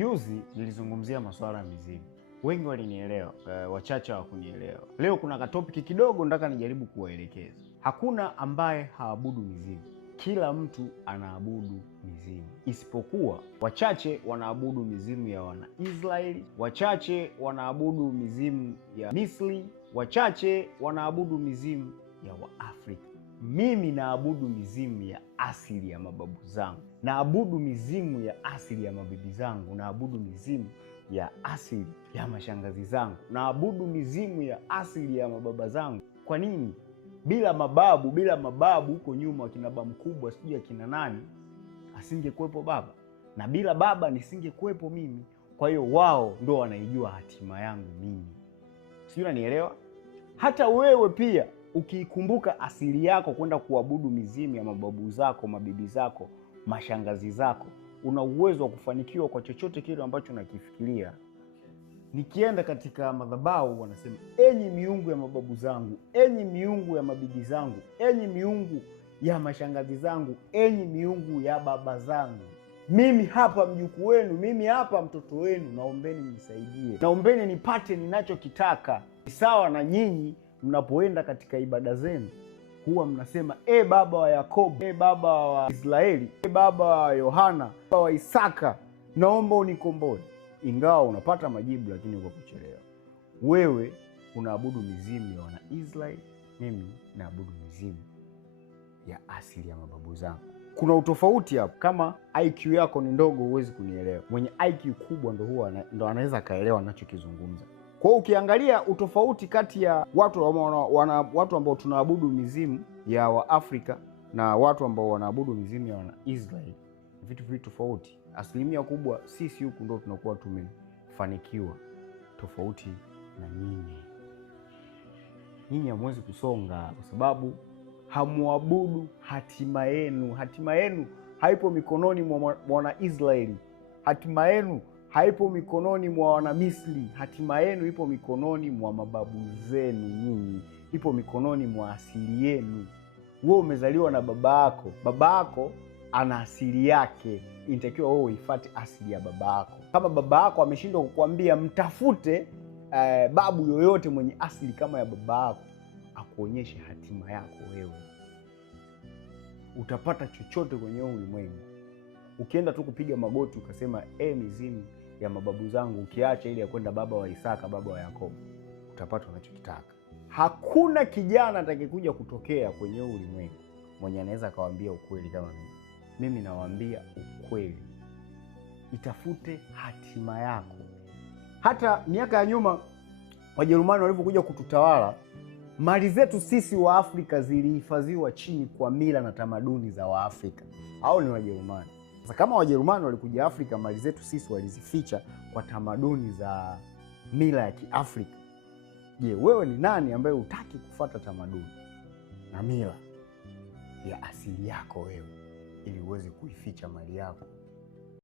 Juzi nilizungumzia masuala ya mizimu. Wengi walinielewa, wachache hawakunielewa. Leo kuna katopiki kidogo nataka nijaribu kuwaelekeza. Hakuna ambaye haabudu mizimu. Kila mtu anaabudu mizimu, isipokuwa wachache wanaabudu mizimu ya Wanaisraeli, wachache wanaabudu mizimu ya Misri, wachache wanaabudu mizimu ya Waafrika. Mimi naabudu mizimu ya asili ya mababu zangu, naabudu mizimu ya asili ya mabibi zangu, naabudu mizimu ya asili ya mashangazi zangu, naabudu mizimu ya asili ya mababa zangu. Kwa nini? Bila mababu huko nyuma, akina baba mkubwa sijui akina nani, asingekuwepo baba, na bila baba nisingekuwepo mimi. Kwa hiyo wao ndo wanaijua hatima yangu mimi, sijui unanielewa? Hata wewe pia ukiikumbuka asili yako kwenda kuabudu mizimu ya mababu zako, mabibi zako, mashangazi zako, una uwezo wa kufanikiwa kwa chochote kile ambacho unakifikiria. Nikienda katika madhabahu wanasema, enyi miungu ya mababu zangu, enyi miungu ya mabibi zangu, enyi miungu ya mashangazi zangu, enyi miungu ya baba zangu, mimi hapa mjukuu wenu, mimi hapa mtoto wenu, naombeni nisaidie, naombeni nipate ninachokitaka. Sawa na nyinyi mnapoenda katika ibada zenu huwa mnasema, baba wa Yakobo, baba wa Israeli, baba wa Yohana, baba wa Isaka, naomba unikomboe. Ingawa unapata majibu, lakini uko kuchelewa. Wewe unaabudu mizimu ya Wanaisraeli, mimi naabudu mizimu ya asili ya mababu zangu. Kuna utofauti hapo. Kama IQ yako ni ndogo huwezi kunielewa. Mwenye IQ kubwa ndo anaweza akaelewa ninachokizungumza. Kwa hiyo ukiangalia utofauti kati ya watu ambao tunaabudu mizimu ya Waafrika na watu ambao wanaabudu mizimu ya Wanaisraeli, vitu viwili tofauti. Asilimia kubwa sisi huku ndo tunakuwa tumefanikiwa, tofauti na nyinyi. Nyinyi hamwezi kusonga kwa sababu hamuabudu hatima yenu. Hatima yenu haipo mikononi mwa Wanaisraeli, hatima yenu haipo mikononi mwa Wanamisri, hatima yenu ipo mikononi mwa mababu zenu. Nyinyi ipo mikononi mwa asili yenu. Wewe umezaliwa na baba yako ana asili yake, inatakiwa wewe uifuate asili ya baba yako. Kama baba yako ameshindwa kukuambia mtafute babu yoyote mwenye asili kama ya baba yako akuonyeshe hatima yako, wewe utapata chochote kwenye ulimwengu ukienda tu kupiga magoti ukasema mizimu ya mababu zangu, ukiacha ile ya kwenda baba wa Isaka, baba wa Yakobo, utapata unachokitaka. Hakuna kijana atakayekuja kutokea kwenye ulimwengu mwenye anaweza akawaambia ukweli kama mimi. Mimi nawaambia ukweli. Itafute hatima yako. Hata miaka ya nyuma Wajerumani walipokuja kututawala, mali zetu sisi wa Afrika zilihifadhiwa chini kwa mila na tamaduni za Waafrika. Hao ni Wajerumani. Sasa kama Wajerumani walikuja Afrika, mali zetu sisi walizificha kwa tamaduni za mila ya Kiafrika. Je, wewe ni nani ambaye hutaki kufuata tamaduni na mila ya asili yako wewe ili uweze kuificha mali yako?